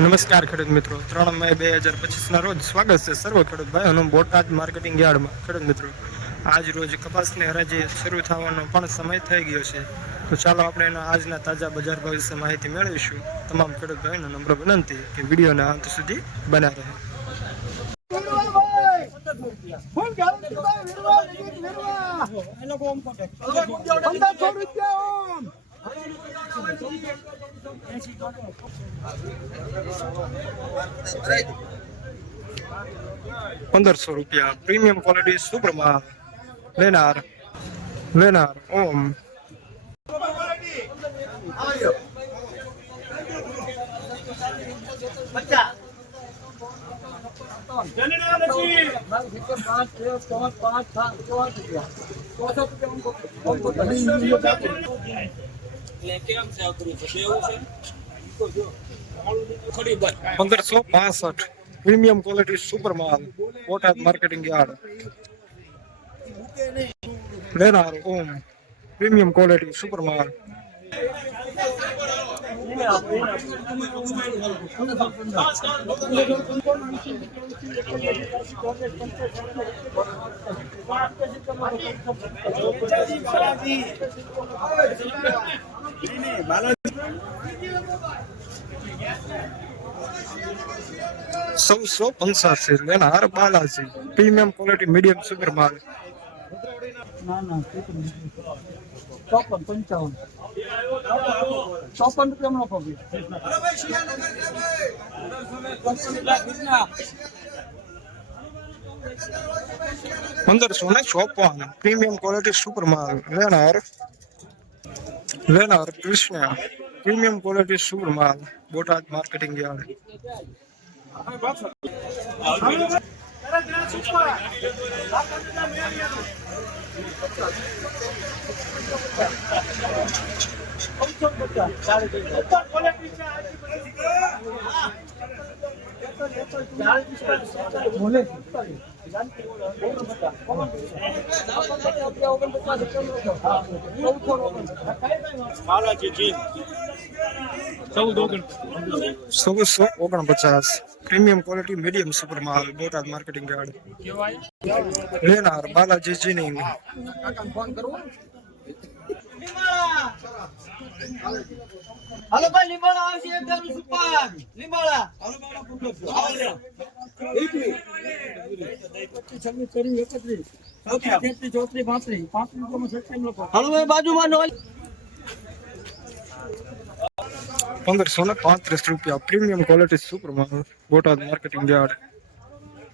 નમસ્કાર ખેડૂત મિત્રો. ત્રણ મે બે હજાર પચીસના રોજ સ્વાગત છે સર્વ ખેડૂત ભાઈઓનું બોટાદ માર્કેટિંગ યાર્ડમાં. ખેડૂત મિત્રો, આજ રોજ કપાસની હરાજી શરૂ થવાનો પણ સમય થઈ ગયો છે. તો ચાલો આપણે એના આજના તાજા બજાર ભાવ વિશે માહિતી મેળવીશું. તમામ ખેડૂત ભાઈનો નમ્ર વિનંતી કે વિડીયોના અંત સુધી બના રહે. ફૂલ ગેરંટી ભાઈ વિરવા લીધી વિરવા પંદરસો રૂપિયા ઓમ પંદરસો રૂપિયા પ્રીમિયમ ક્વોલિટી સુપરમાં લેનાર લેનાર ઓમ પંદરસો પાસઠ પ્રીમિયમ ક્વોલિટી સુપર માલ બોટાદ માર્કેટિંગ યાર્ડ લેનાર ઓમ પ્રીમિયમ ક્વોલિટી સુપર માલ સૌસો પંચાસી લેનાર Balaji. Premium quality, medium, super માલ. ના ના ચોપન પંચાવન ચોપન રૂપિયા નો પગી પંદરસો ને ચોપન. પ્રીમિયમ ક્વોલિટી, સુપર માલ. લેનાર લેનાર કૃષ્ણ પ્રીમિયમ ક્વોલિટી સુપર માલ બોટાદ માર્કેટિંગ યાર્ડ બોલે સોળસો ઓગણપચાસ પ્રીમિયમ ક્વોલિટી મીડિયમ સુપર માલ બોટાદ માર્કેટિંગ યાર્ડ લેનાર બાલાજી જીનિંગ ફોન કરવો હાલો. ભાઈ લીંબાળા આવશે સુપર લીંબાળા ભાઈ, બાજુમાં નો પંદરસો ને પાંત્રીસ રૂપિયા premium quality super Botad marketing yard.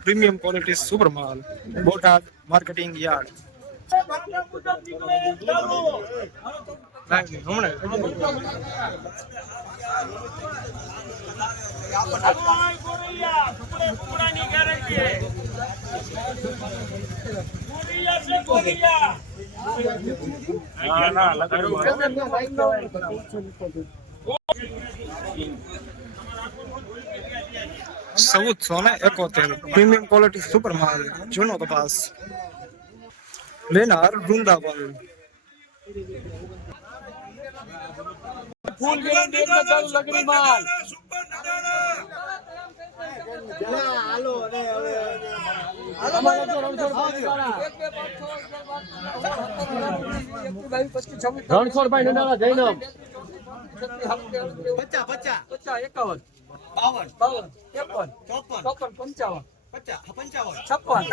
Premium quality super માલ બોટાદ માર્કેટિંગ યાર્ડ હમણાં ચૌદસો ને એકોતેર પ્રીમિયમ ક્વોલિટી સુપર માલ જૂનો કપાસ લેનાર વૃંદાવન ફૂલ ગેરંટી એક ચાલુ લગડી માલ અમારે તો રણછોડ રણછોડભાઈ નંદાળા જૈનમ પચાસ પચાસ પચાસ એકાવન બાવન. બાવન. ત્રેપન ચોપન. ચોપન પંચાવન. પંચાવન. છપ્પન.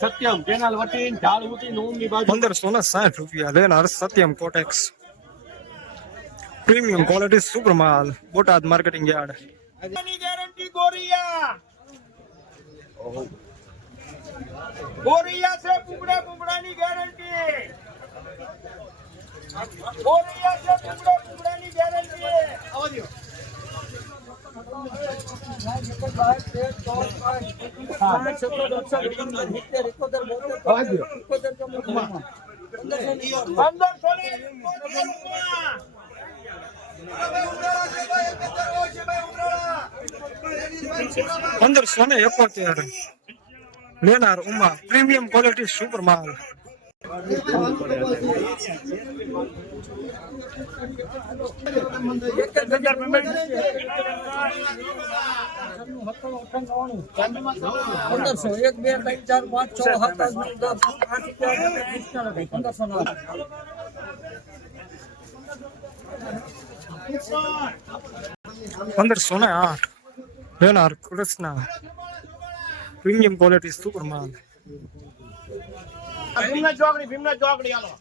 સત્યમ કેનાલ વટી ઢાળ ઉતી નોમની બાજુ. પંદરસો ને સાઠ રૂપિયા લેનાર Satyam Cotex. Premium quality super માલ બોટાદ માર્કેટિંગ યાર્ડ. ગેરંટી ગોરિયા. ગોરિયા છે પુગડા પુગડાની ગેરંટી. બોરિયા છે પુગડા પુગડાની ગેરંટી. પંદરસો. પંદરસો ને એકોતેર. લેનાર ઉમા પ્રીમિયમ ક્વોલિટી સુપર માલ પંદરસો એક બે ત્રણ ચાર પાંચ છ સાત આઠ નવ દસ આઠ અગિયાર વીસ ચાલીસ પંદરસો નો પંદરસો ને આઠ લેનાર કૃષ્ણા પ્રીમિયમ ક્વોલિટી સુપર માલ ભીમના ચોકડી ભીમના ચોકડી હાલો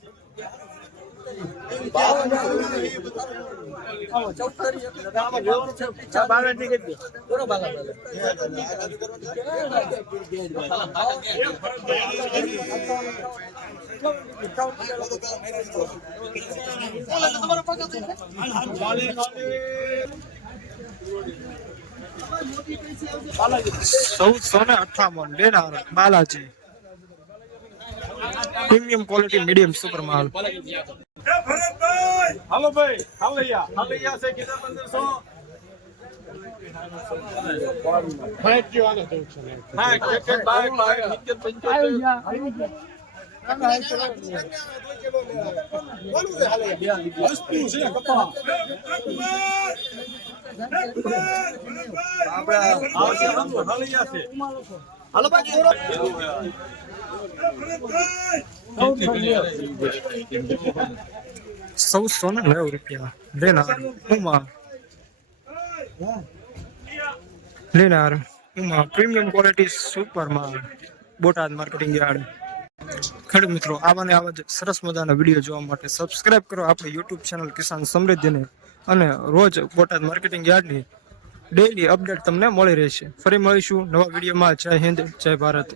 ચૌદસો ને અઠાવન લેનાર Balaji. Premium quality medium super માલ. હાલો ભાઈ હાલૈયા. હાલૈયા છે કેટલા પંદરસો. બાય બાય સિત્તેર પંચોતેર. આવશે, આવશે, હાલૈયા ને નેવું રૂપિયા લેનાર ઉમા લેનાર ઉમા પ્રીમિયમ ક્વોલિટી સુપર માલ બોટાદ માર્કેટિંગ યાર્ડ ખેડૂત મિત્રો આવા ને આવા જ સરસ મજાના વીડિયો જોવા માટે સબસ્ક્રાઇબ કરો આપણી યુટ્યુબ ચેનલ કિસાન સમૃદ્ધિને અને રોજ બોટાદ માર્કેટિંગ યાર્ડની ડેઈલી અપડેટ તમને મળી રહેશે. ફરી મળીશું નવા વિડીયોમાં. જય હિન્દ, જય ભારત.